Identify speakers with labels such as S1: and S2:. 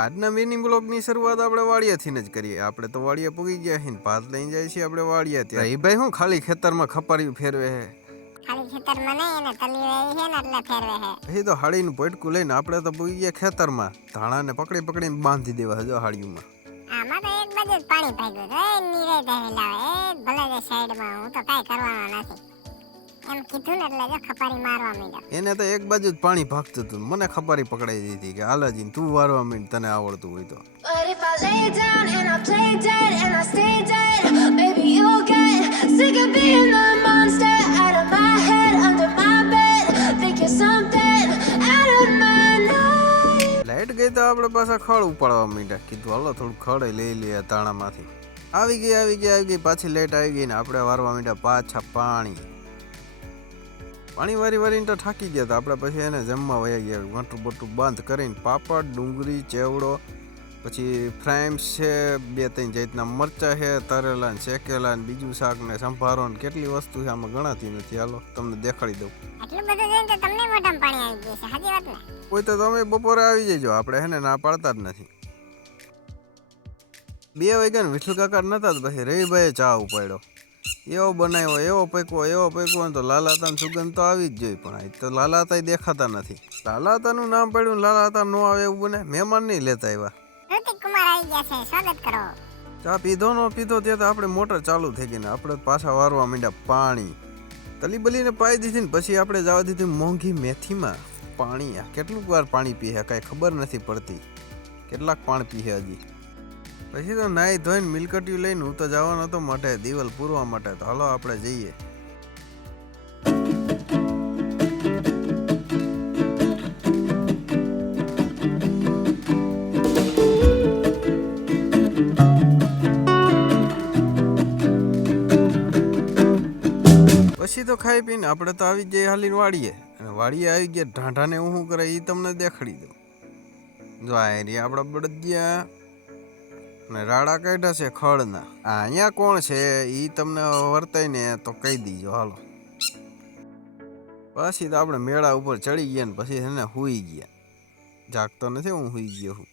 S1: આજના મિની બ્લોગની શરૂઆત આપણે વાડિયાથી જ કરીએ. આપણે તો વાડિયા પૂગી ગયા છીએ ભાત લઈને જાય છીએ આપણે વાડિયા ત્યાં. એ ભાઈ હું ખાલી ખેતરમાં ખપારી ફેરવે હે?
S2: ખાલી ખેતરમાં નહીં એને તલી વાવી છે ને એટલે ફેરવે છે.
S1: પછી તો હાડીનું પોટકું લઈને આપણે તો પૂગી ગયા ખેતરમાં. ધાણાને પકડી પકડીને બાંધી દેવા જો હાડીમાં
S2: આમાં તો એક બાજુ પાણી ભાગ્યું છે નીરે એ ભલે સાઈડમાં હું તો કાંઈ કરવાનો નથી. એમ કીધું ને એટલે જો ખપારી મારવા માંડ્યા.
S1: એને તો એક બાજુ જ પાણી ભાગતું હતું મને ખપારી પકડાઈ દીધી કે હાલાજી તું વારવા માંડ તને આવડતું હોય તો.
S3: But if I lay down and I play dead and I stay dead, maybe you'll get sick of being the monster out of my head, under my bed. Think you're something out of my night.
S1: Light ગઈ તો આપણે પાછા ખળ ઉપાડવા માંડ્યા. કીધું હાલો થોડું ખળ લઈ લઈએ તાણામાંથી. આવી ગઈ આવી ગઈ આવી ગઈ. પાછી લાઈટ આવી ગઈ ને આપણે વારવા માંડ્યા પાછા પાણી. પાણી વારી વારીને તો થાકી ગયા હતા. આપણે પછી એને જમવા વયા ગયા. વાંટું બટું બંધ કરીને પાપડ ડુંગળી ચેવડો પછી ફ્રાઈમ્સ છે બે ત્રણ જાતના મરચાં છે તરેલા ને શેકેલા ને બીજું શાક ને સંભારો ને કેટલી વસ્તુ છે આમાં ગણાતી નથી. હાલો તમને દેખાડી દઉં.
S2: એટલું બધું જોઈને તો તમને મોઢામાં પાણી આવી ગયું છે સાચી વાત ને?
S1: કોઈ તો તમે બપોરે આવી જજો. આપણે હે ને ના પાડતા જ નથી. બે વાગ્યા ને વિઠ્ઠલ કાકા જ પછી રવિભાઈએ ચા ઉપાડ્યો. એવો બનાવ્યો એવો પૈકો એવો પૈકો ને તો લાલાતાની સુગંધ તો આવી જ જોઈ પણ આજ તો લાલાતા દેખાતા નથી. લાલાતાનું નામ પડ્યું લાલાતા નો આવે એવું બને મહેમાન નહીં લેતા આવ્યા.
S2: ઋતિક કુમાર આવી ગયા છે સ્વાગત કરો.
S1: ચા પીધો નો પીધો ત્યાં તો આપણે મોટર ચાલુ થઈ ગઈ ને આપણે પાછા વારવા માંડ્યા પાણી. તલી બલીને પાઈ દીધી ને પછી આપણે જવા દીધી મોંઘી મેથીમાં. પાણી આ કેટલુંક વાર પાણી પીએ કાંઈ ખબર નથી પડતી. કેટલાક પાણી પીએ હજી. પછી તો નાઈ ધોઈને મિલકટીયું લઈને હું તો જવાનો હતો માટે દિવાલ પૂરવા માટે. તો હાલો આપણે જઈએ. પછી તો ખાઈ પીને આપણે તો આવી જઈએ હાલીને વાળીએ અને વાડીએ આવી ગયા ઢાંઢાને હું કરે એ તમને દેખાડી દઉં. જો આ એરિયા આપણા બળદિયા. અને રાડા કાઢ્યા છે ખળના. આ અહીંયા કોણ છે? એ તમને વર્તાય ને તો કહી દીજો, હાલો. પછી તો આપણે મેળા ઉપર ચડી ગયા ને પછી એને સુઈ ગયા. જાગતો નથી, હું સુઈ ગયો હું